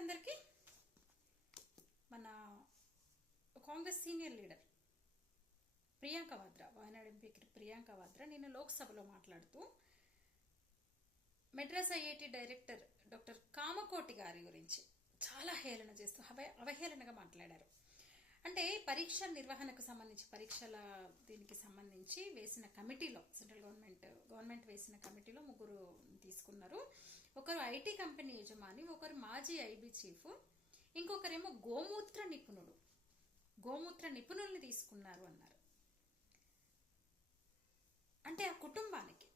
అందరికీ. మన Congress senior leader Priyanka Vadra, Wayanad MP Priyanka Vadra నిన్న లోక్సభలో మాట్లాడుతూ Madras IIT director doctor Kamakoti గారి గురించి చాలా హేళన చేస్తూ అవహేళనగా మాట్లాడారు. అంటే పరీక్ష నిర్వహణకు సంబంధించి, పరీక్షల దీనికి సంబంధించి వేసిన కమిటీలో, సెంట్రల్ గవర్నమెంట్ వేసిన కమిటీలో ముగ్గురు తీసుకున్నారు. ఒకరు ఐటీ కంపెనీ యజమాని, ఒకరు మాజీ ఐబీ చీఫ్, ఇంకొకరేమో గోమూత్ర నిపుణుల్ని తీసుకున్నారు అన్నారు. అంటే ఆ కుటుంబానికి,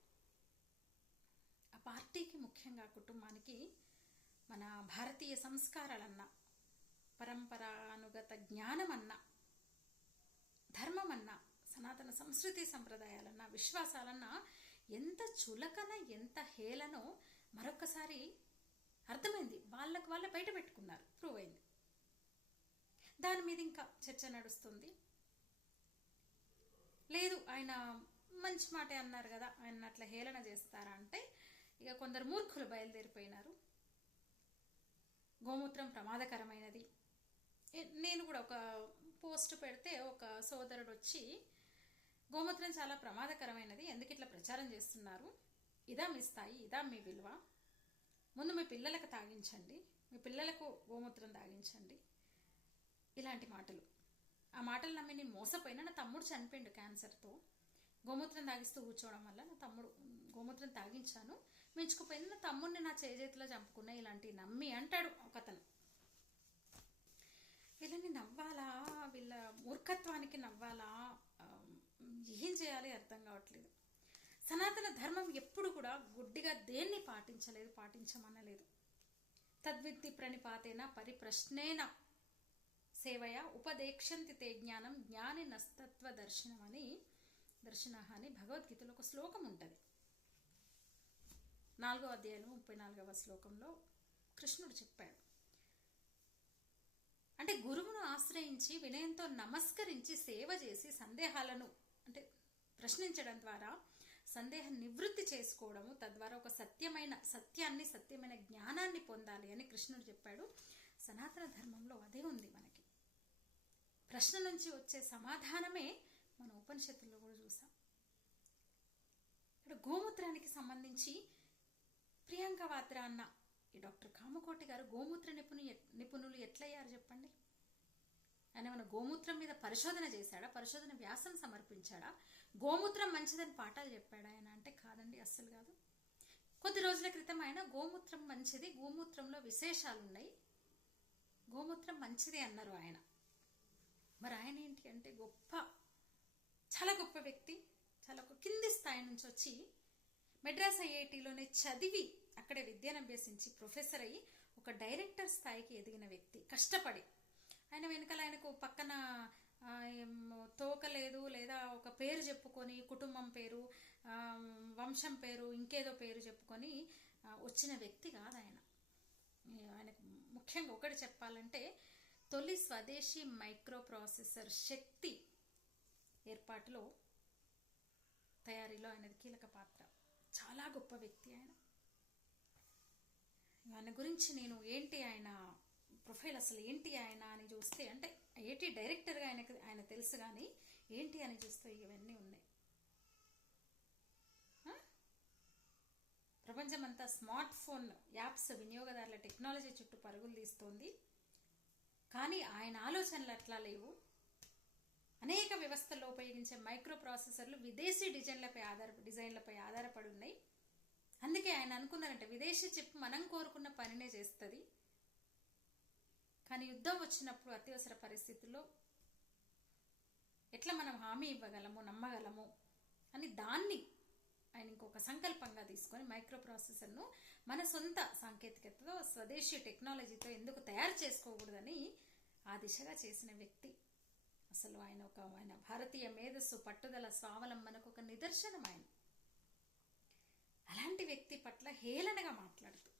ఆ పార్టీకి, ముఖ్యంగా కుటుంబానికి మన భారతీయ సంస్కారాలన్నా, పరంపరానుగత జ్ఞానమన్నా, ధర్మమన్నా, సనాతన సంస్కృతి సంప్రదాయాలన్నా, విశ్వాసాలన్నా ఎంత చులకన, ఎంత హేళనో మరొకసారి అర్థమైంది. వాళ్ళ బయట పెట్టుకున్నారు, ప్రూవ్ అయింది. దాని మీద ఇంకా చర్చ నడుస్తుంది. లేదు ఆయన మంచి మాటే అన్నారు కదా, ఆయన అట్లా హేళన చేస్తారా అంటే ఇక కొందరు మూర్ఖులు బయలుదేరిపోయినారు. గోమూత్రం ప్రమాదకరమైనది. నేను కూడా ఒక పోస్ట్ పెడితే ఒక సోదరుడు వచ్చి, గోమూత్రం చాలా ప్రమాదకరమైనది, ఎందుకు ఇట్లా ప్రచారం చేస్తున్నారు, ఇదా మీ స్థాయి, ఇదా మీ విలువ, ముందు మీ పిల్లలకు తాగించండి, మీ పిల్లలకు గోమూత్రం తాగించండి, ఇలాంటి మాటలు. ఆ మాటలు నమ్మి నేను మోసపోయినా. నా తమ్ముడు చనిపోయిండు క్యాన్సర్తో. గోమూత్రం తాగిస్తూ కూర్చోవడం వల్ల నా తమ్ముడు గోమూత్రం తాగించాను, మించుకుపోయింది, నా తమ్ముడిని నా చేతిలో చంపుకున్నా, ఇలాంటివి నమ్మి అంటాడు ఒకతను. వీళ్ళని నవ్వాలా, వీళ్ళ మూర్ఖత్వానికి నవ్వాలా, ఏం చేయాలి అర్థం కావట్లేదు. సనాతన ధర్మం ఎప్పుడు కూడా గుడ్డిగా దేన్ని పాటించమనలేదు. తద్విత్తి ప్రణిపాతేన పరిప్రశ్నేన సేవయ ఉపదేక్షంతి తే జ్ఞానం జ్ఞాని నస్తత్వ దర్శనం అని భగవద్గీతలో ఒక శ్లోకం ఉంటుంది. 4వ అధ్యాయం 34వ శ్లోకంలో కృష్ణుడు చెప్పాడు. అంటే గురువును ఆశ్రయించి వినయంతో నమస్కరించి సేవ చేసి సందేహాలను అంటే ప్రశ్నించడం ద్వారా సందేహం నివృత్తి చేసుకోవడము, తద్వారా ఒక సత్యమైన జ్ఞానాన్ని పొందాలి అని కృష్ణుడు చెప్పాడు. సనాతన ధర్మంలో అదే ఉంది. మనకి ప్రశ్న నుంచి వచ్చే సమాధానమే మన ఉపనిషత్తుల్లో కూడా చూసాం. ఇక్కడ గోమూత్రానికి సంబంధించి ప్రియాంక వాద్రా అన్న ఈ డాక్టర్ కామకోటి గారు గోమూత్ర నిపుణులు ఎట్లయ్యారు చెప్పండి? ఆయన మన గోమూత్రం మీద పరిశోధన చేశాడా? పరిశోధన వ్యాసం సమర్పించాడా? గోమూత్రం మంచిదని పాఠాలు చెప్పాడా ఆయన అంటే? కాదండి, అస్సలు కాదు. కొద్ది రోజుల క్రితం ఆయన గోమూత్రం మంచిది, గోమూత్రంలో విశేషాలున్నాయి, గోమూత్రం మంచిది అన్నారు ఆయన. మరి ఆయన ఏంటి అంటే చాలా గొప్ప వ్యక్తి, చాలా కింది స్థాయి నుంచి వచ్చి మెడ్రాస్ ఐఐటిలోనే చదివి అక్కడే విద్యను అభ్యసించి ప్రొఫెసర్ అయ్యి ఒక డైరెక్టర్ స్థాయికి ఎదిగిన వ్యక్తి. కష్టపడి ఆయన వెనకాల ఆయనకు పక్కన తోక లేదు, లేదా ఒక పేరు చెప్పుకొని, కుటుంబం పేరు, వంశం పేరు, ఇంకేదో పేరు చెప్పుకొని వచ్చిన వ్యక్తి కాదు ఆయన. ఆయనకు ముఖ్యంగా ఒకటి చెప్పాలంటే, తొలి స్వదేశీ మైక్రో ప్రాసెసర్ శక్తి ఏర్పాటులో, తయారీలో ఆయనది కీలక పాత్ర. చాలా గొప్ప వ్యక్తి ఆయన. ఆయన గురించి నేను ఏంటి, ఆయన ప్రొఫైల్ అసలు ఏంటి ఆయన అని చూస్తే, అంటే ఐఐటి డైరెక్టర్గా ఆయన తెలుసు, కానీ ఏంటి అని చూస్తే ఇవన్నీ ఉన్నాయి. ప్రపంచమంతా స్మార్ట్ ఫోన్ యాప్స్ వినియోగదారుల టెక్నాలజీ చుట్టూ పరుగులు తీస్తోంది. కానీ ఆయన ఆలోచనలు అట్లా లేవు. అనేక వ్యవస్థల్లో ఉపయోగించే మైక్రో ప్రాసెసర్లు విదేశీ డిజైన్లపై ఆధారపడి ఉన్నాయి. అందుకే ఆయన అనుకున్నారంటే, విదేశీ చిప్ మనం కోరుకున్న పనినే చేస్తుంది, కానీ యుద్ధం వచ్చినప్పుడు అత్యవసర పరిస్థితుల్లో ఎట్లా మనం హామీ ఇవ్వగలము, నమ్మగలము అని దాన్ని ఆయన ఇంకొక సంకల్పంగా తీసుకొని మైక్రో ప్రాసెసర్ను మన సొంత సాంకేతికతతో, స్వదేశీ టెక్నాలజీతో ఎందుకు తయారు చేసుకోకూడదని ఆ దిశగా చేసిన వ్యక్తి. అసలు ఆయన భారతీయ మేధస్సు, పట్టుదల, స్వావలంబనకు ఒక నిదర్శనం ఆయన. అలాంటి వ్యక్తి పట్ల హేళనగా మాట్లాడుతూ,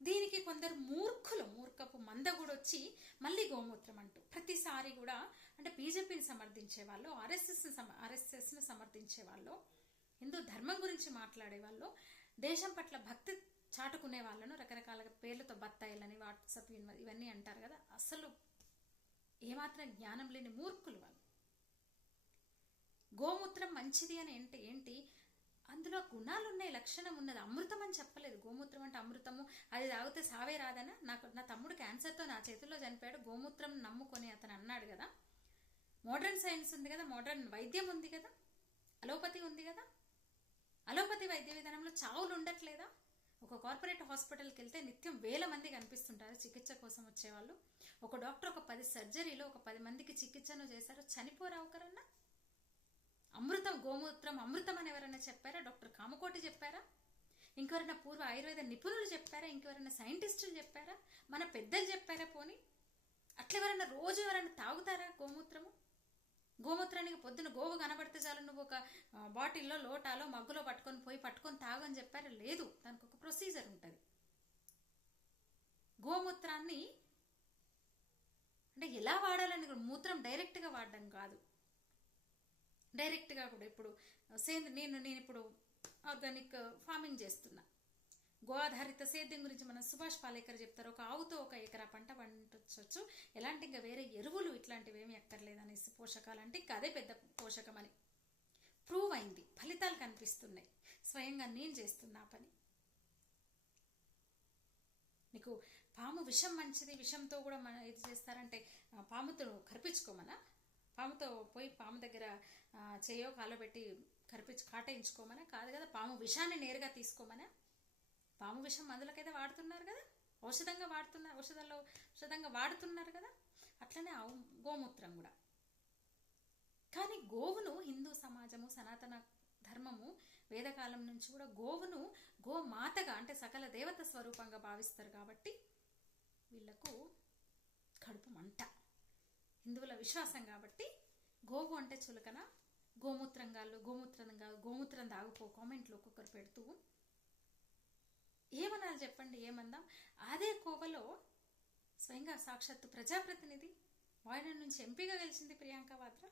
దీనికి కొందరు మూర్ఖపు మందగుడు వచ్చి మళ్ళీ గోమూత్రం అంటూ ప్రతిసారి కూడా, అంటే బీజేపీని సమర్థించే వాళ్ళు, ఆర్ఎస్ఎస్ని సమర్థించే వాళ్ళు, హిందూ ధర్మం గురించి మాట్లాడే వాళ్ళు, దేశం పట్ల భక్తి చాటుకునే వాళ్ళను రకరకాల పేర్లతో బత్తాయిలని వాట్సాప్ ఇవన్నీ అంటారు కదా, అసలు ఏమాత్రం జ్ఞానం లేని మూర్ఖులు వాళ్ళు. గోమూత్రం మంచిది అని ఏంటి అందులో గుణాలు ఉన్నాయి, లక్షణం ఉన్నది. అమృతం అని చెప్పలేదు. గోమూత్రం అంటే అమృతము, అది తాగితే సావే రాదనా? నా తమ్ముడు క్యాన్సర్తో నా చేతుల్లో చనిపోయాడు, గోమూత్రం నమ్ముకొని అతను అన్నాడు కదా. మోడర్న్ సైన్స్ ఉంది కదా, మోడర్న్ వైద్యం ఉంది కదా, అలోపతి ఉంది కదా. అలోపతి వైద్య విధానంలో చావులు ఉండట్లేదా? ఒక కార్పొరేట్ హాస్పిటల్కి వెళ్తే నిత్యం 1000 మంది కనిపిస్తుంటారు చికిత్స కోసం వచ్చేవాళ్ళు. ఒక డాక్టర్ ఒక 10 సర్జరీలో ఒక 10 మందికి చికిత్సను చేశారు, చనిపోరా ఒకరన్నా? అమృతం, గోమూత్రం అమృతం అని ఎవరైనా చెప్పారా? డాక్టర్ కామకోటి చెప్పారా? ఇంకెవరైనా పూర్వ ఆయుర్వేద నిపుణులు చెప్పారా? ఇంకెవరైనా సైంటిస్టులు చెప్పారా? మన పెద్దలు చెప్పారా? పోనీ అట్లెవరైనా రోజు ఎవరైనా తాగుతారా గోమూత్రము? గోమూత్రానికి పొద్దున గోవు కనబడితే చాలు నువ్వు ఒక బాటిల్లో, లోటాలో, మగ్గులో పట్టుకొని తాగు అని చెప్పారా? లేదు, దానికి ఒక ప్రొసీజర్ ఉంటుంది. గోమూత్రాన్ని అంటే ఎలా వాడాలని, మూత్రం డైరెక్ట్గా వాడడం కాదు, డైరెక్ట్గా కూడా ఇప్పుడు నేను ఇప్పుడు ఆర్గానిక్ ఫార్మింగ్ చేస్తున్నా. గో ఆధారిత సేద్యం గురించి మన సుభాష్ పాలేకర్ చెప్తారు. ఒక ఆవుతో 1 ఎకరా పంట పండించవచ్చు, ఎలాంటి ఇంకా వేరే ఎరువులు ఇట్లాంటివి ఏమి ఎక్కర్లేదు అనేసి, పోషకాలు అంటే ఇంకా అదే పెద్ద పోషకం అని ప్రూవ్ అయింది, ఫలితాలు కనిపిస్తున్నాయి. స్వయంగా నేను చేస్తున్నా పని. నీకు పాము విషం మంచిది, విషంతో కూడా మన ఇది చేస్తారంటే పాముతో కరిపించుకోమనా? పాముతో పోయి పాము దగ్గర చేయో కాలో పెట్టి కాటేయించుకోమనా? కాదు కదా. పాము విషాన్ని నేరుగా తీసుకోమనా? పాము విషం మందులకైతే వాడుతున్నారు కదా, ఔషధంగా వాడుతున్నారు కదా. అట్లనే గోమూత్రం కూడా. కానీ గోవును హిందూ సమాజము, సనాతన ధర్మము వేదకాలం నుంచి కూడా గోవును గోమాతగా అంటే సకల దేవత స్వరూపంగా భావిస్తారు. కాబట్టి వీళ్లకు కడుపు మంట, హిందువుల విశ్వాసం. కాబట్టి గోవు అంటే చులకన, గోమూత్రం తాగుపో కామెంట్లు ఒక్కొక్కరు పెడుతూ ఏమనాలి చెప్పండి? ఏమందాం? అదే కోవలో స్వయంగా సాక్షాత్తు ప్రజాప్రతినిధి, ఆయన నుంచి ఎంపీగా గెలిచింది ప్రియాంక వాద్రా,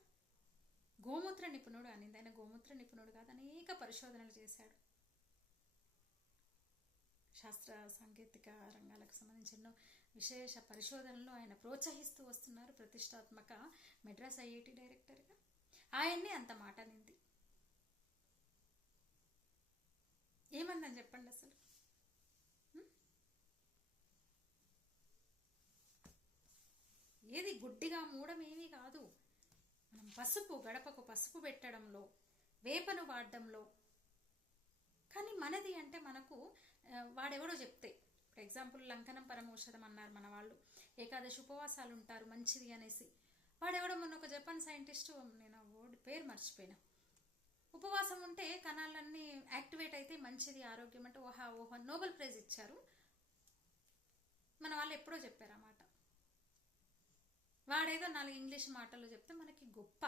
గోమూత్ర నిపుణుడు అనింది. ఆయన గోమూత్ర నిపుణుడు కాదు, అనేక పరిశోధనలు చేశాడు. శాస్త్ర సాంకేతిక రంగాలకు సంబంధించిన విశేష పరిశోధనలు ఆయన ప్రోత్సహిస్తూ వస్తున్నారు. ప్రతిష్టాత్మక మెడ్రాస్ ఐఐటి డైరెక్టర్గా ఆయన్ని అంత మాట నింది. ఏమందని చెప్పండి అసలు? ఏది గుడ్డిగా మూడమేమీ కాదు. మనం గడపకు పసుపు పెట్టడంలో, వేపను వాడడంలో, కానీ మనది అంటే మనకు వాడెవడో చెప్తే, ఫర్ ఎగ్జాంపుల్ లంకనం పరమౌషధం అన్నారు మన వాళ్ళు, ఏకాదశి ఉపవాసాలు ఉంటారు మంచిది అనేసి. వాడెవడో మొన్న ఒక జపాన్ సైంటిస్టు, నేను వర్డ్ పేరు మర్చిపోయినా, ఉపవాసం ఉంటే కణాలన్నీ యాక్టివేట్ అయితే మంచిది ఆరోగ్యం అంటే ఓహో నోబెల్ ప్రైజ్ ఇచ్చారు. మన వాళ్ళు ఎప్పుడో చెప్పారు ఆ మాట. వాడేదో 4 ఇంగ్లీష్ మాటలు చెప్తే మనకి గొప్ప.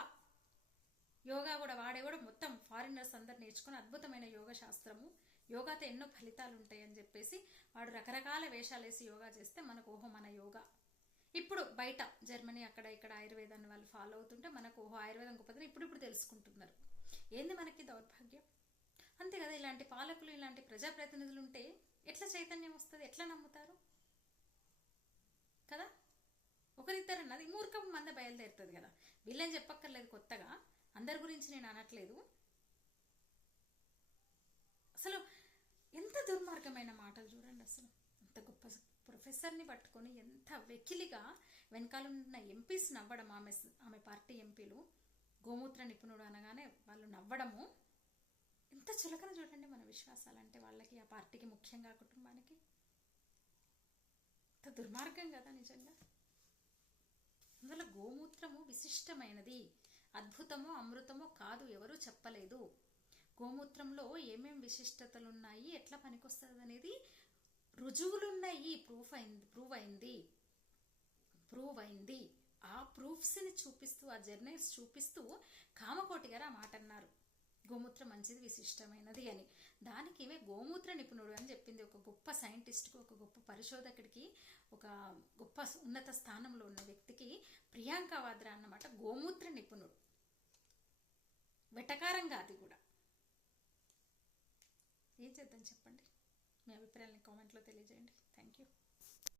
యోగా కూడా వాడేవాడు మొత్తం ఫారినర్స్ అందరు నేర్చుకుని అద్భుతమైన యోగ శాస్త్రము, యోగాతో ఎన్నో ఫలితాలు ఉంటాయని చెప్పేసి వాడు రకరకాల వేషాలు వేసి యోగా చేస్తే మనకు ఓహో మన యోగా. ఇప్పుడు బయట జర్మనీ అక్కడ ఇక్కడ ఆయుర్వేదాన్ని వాళ్ళు ఫాలో అవుతుంటే మనకు ఓహో ఆయుర్వేదం గొప్పదని ఇప్పుడు తెలుసుకుంటున్నారు. ఏంది మనకి దౌర్భాగ్యం? అంతే కదా. ఇలాంటి పాలకులు, ఇలాంటి ప్రజాప్రతినిధులు ఉంటే ఎట్లా చైతన్యం వస్తుంది? ఎట్లా నమ్ముతారు కదా? ఒకరిద్దరు అన్నది మూర్ఖం మంద బయలుదేరుతుంది కదా. వీళ్ళని చెప్పక్కర్లేదు కొత్తగా, అందరి గురించి నేను అనట్లేదు. అసలు ఎంత దుర్మార్గమైన మాటలు చూడండి. అసలు అంత గొప్ప ప్రొఫెసర్ని పట్టుకొని ఎంత వెకిలిగా వెనకాలన్న ఎంపీస్ నవ్వడం, ఆమె పార్టీ ఎంపీలు గోమూత్ర నిపుణుడు అనగానే వాళ్ళు నవ్వడము, ఎంత చులకన చూడండి మన విశ్వాసాలు అంటే వాళ్ళకి, ఆ పార్టీకి, ముఖ్యంగా కుటుంబానికి. ఎంత దుర్మార్గం కదా నిజంగా. అందువల్ల గోమూత్రము విశిష్టమైనది, అద్భుతమో అమృతమో కాదు, ఎవరూ చెప్పలేదు. గోమూత్రంలో ఏమేం విశిష్టతలున్నాయి, ఎట్లా పనికొస్తుంది అనేది రుజువులున్నాయి, ప్రూవ్ అయింది. ఆ ప్రూఫ్స్ని చూపిస్తూ, ఆ జర్నల్స్ చూపిస్తూ కామకోటి గారు ఆ మాట అన్నారు, గోమూత్రం మంచిది, విశిష్టమైనది అని. దానికి ఈమె గోమూత్ర నిపుణుడు అని చెప్పింది. ఒక గొప్ప సైంటిస్ట్కి, ఒక గొప్ప పరిశోధకుడికి, ఒక గొప్ప ఉన్నత స్థానంలో ఉన్న వ్యక్తికి ప్రియాంక వాద్రా అన్నమాట గోమూత్ర నిపుణుడు. వెటకారంగా అది కూడా. ఏం చేద్దాం చెప్పండి? మీ అభిప్రాయాన్ని కామెంట్లో తెలియజేయండి.